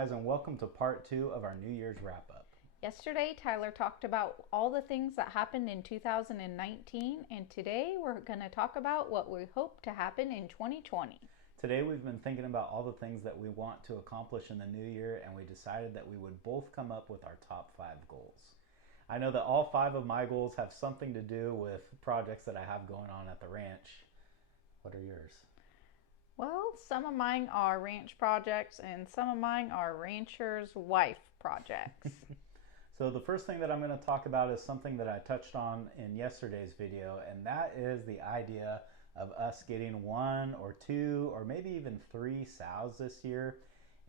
guys, and welcome to part 2 of our New Year's wrap-up. Yesterday, Tyler talked about all the things that happened in 2019, and today we're going to talk about what we hope to happen in 2020. Today we've been thinking about all the things that we want to accomplish in the new year, and we decided that we would both come up with our top 5 goals. I know that all 5 of my goals have something to do with projects that I have going on at the ranch. What are yours? Well, some of mine are ranch projects, and some of mine are rancher's wife projects. So the first thing that I'm going to talk about is something that I touched on in yesterday's video, and that is the idea of us getting 1 or 2 or maybe even 3 sows this year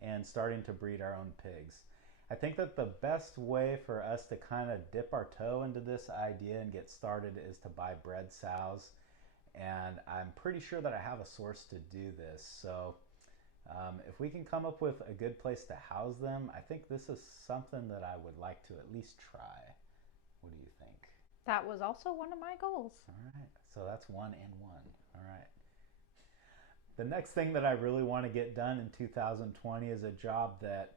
and starting to breed our own pigs. I think that the best way for us to kind of dip our toe into this idea and get started is to buy bred sows, and I'm pretty sure that I have a source to do this. So if we can come up with a good place to house them, I think this is something that I would like to at least try. What do you think? That was also one of my goals. All right, so that's 1 and 1. All right. The next thing that I really want to get done in 2020 is a job that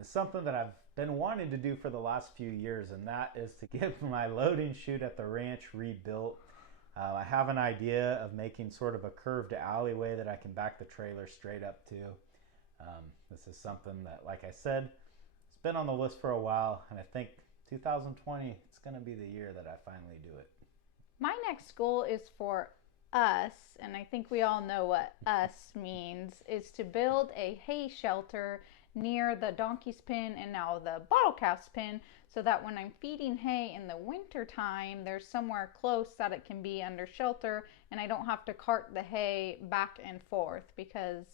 is something that I've been wanting to do for the last few years, and that is to get my loading chute at the ranch rebuilt. I have an idea of making sort of a curved alleyway that I can back the trailer straight up to. This is something that, like I said, it's been on the list for a while, and I think 2020, it's going to be the year that I finally do it. My next goal is for us, and I think we all know what us means, is to build a hay shelter near the donkey's pen and now the bottle calf's pen, so that when I'm feeding hay in the winter time, there's somewhere close that it can be under shelter and I don't have to cart the hay back and forth because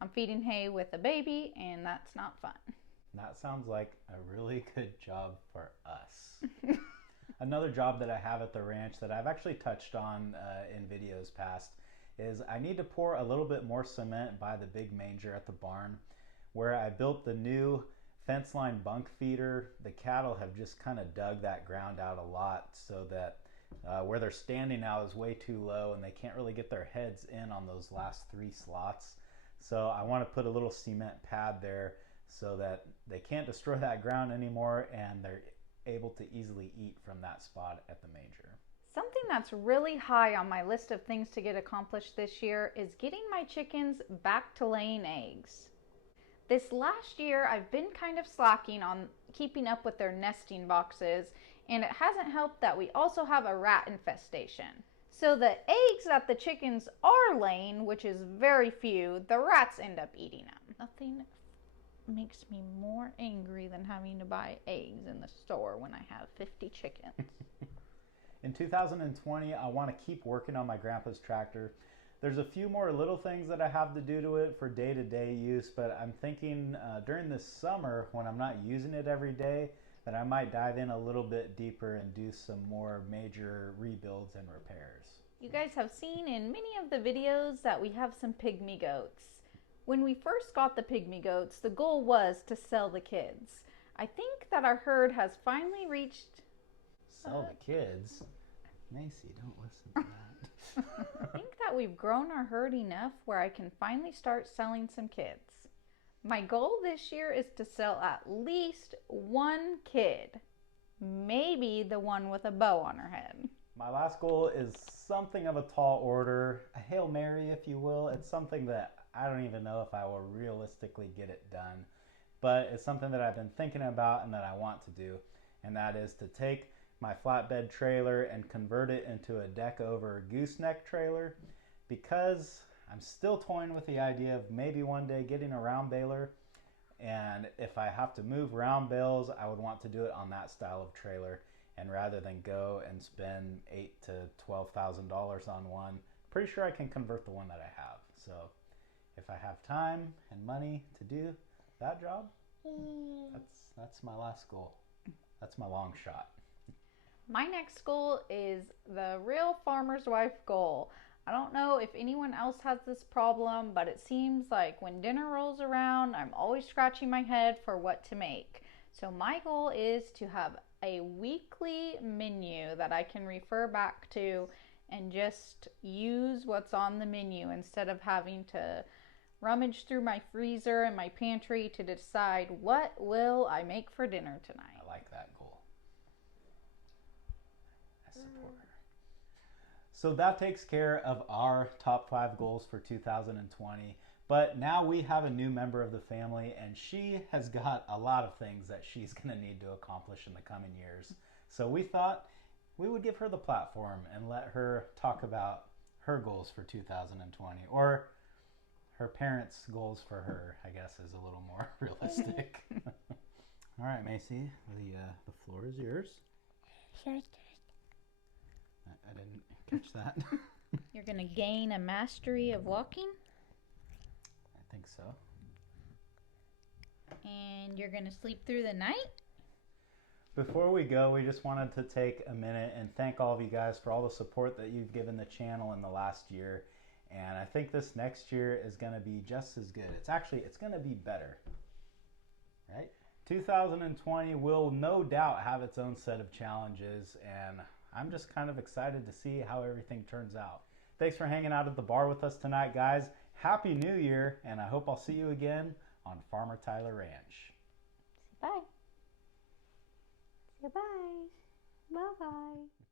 I'm feeding hay with a baby and that's not fun. That sounds like a really good job for us. Another job that I have at the ranch that I've actually touched on in videos past is I need to pour a little bit more cement by the big manger at the barn. Where I built the new fence line bunk feeder, the cattle have just kind of dug that ground out a lot, so that where they're standing now is way too low and they can't really get their heads in on those last 3 slots. So I want to put a little cement pad there so that they can't destroy that ground anymore and they're able to easily eat from that spot at the manger. Something that's really high on my list of things to get accomplished this year is getting my chickens back to laying eggs. This last year, I've been kind of slacking on keeping up with their nesting boxes, and it hasn't helped that we also have a rat infestation. So the eggs that the chickens are laying, which is very few, the rats end up eating them. Nothing makes me more angry than having to buy eggs in the store when I have 50 chickens. In 2020, I want to keep working on my grandpa's tractor. There's a few more little things that I have to do to it for day-to-day use, but I'm thinking during this summer when I'm not using it every day that I might dive in a little bit deeper and do some more major rebuilds and repairs. You guys have seen in many of the videos that we have some pygmy goats. When we first got the pygmy goats, the goal was to sell the kids. I think that our herd has finally reached... Sell the kids? Macy, don't listen to that. I think that we've grown our herd enough where I can finally start selling some kids. My goal this year is to sell at least 1 kid. Maybe the one with a bow on her head. My last goal is something of a tall order, a Hail Mary if you will. It's something that I don't even know if I will realistically get it done, but it's something that I've been thinking about and that I want to do, and that is to take my flatbed trailer and convert it into a deck over gooseneck trailer, because I'm still toying with the idea of maybe one day getting a round baler, and if I have to move round bales, I would want to do it on that style of trailer, and rather than go and spend $8,000 to $12,000 on one, pretty sure I can convert the one that I have. So if I have time and money to do that job, that's my last goal. That's my long shot. My next goal is the real farmer's wife goal. I don't know if anyone else has this problem, but it seems like when dinner rolls around, I'm always scratching my head for what to make. So my goal is to have a weekly menu that I can refer back to and just use what's on the menu instead of having to rummage through my freezer and my pantry to decide what will I make for dinner tonight. I like that goal. I support her. So that takes care of our top 5 goals for 2020. But now we have a new member of the family, and she has got a lot of things that she's going to need to accomplish in the coming years. So we thought we would give her the platform and let her talk about her goals for 2020, or her parents' goals for her, I guess, is a little more realistic. All right, Macy, the floor is yours. Sure. I didn't catch that. You're going to gain a mastery of walking, I think so. and you're going to sleep through the night. Before we go, we just wanted to take a minute and thank all of you guys for all the support that you've given the channel in the last year. And I think this next year is going to be just as good. It's going to be better. Right? 2020 will no doubt have its own set of challenges, and I'm just kind of excited to see how everything turns out. Thanks for hanging out at the bar with us tonight, guys. Happy New Year, and I hope I'll see you again on Farmer Tyler Ranch. Bye. Goodbye. Bye-bye.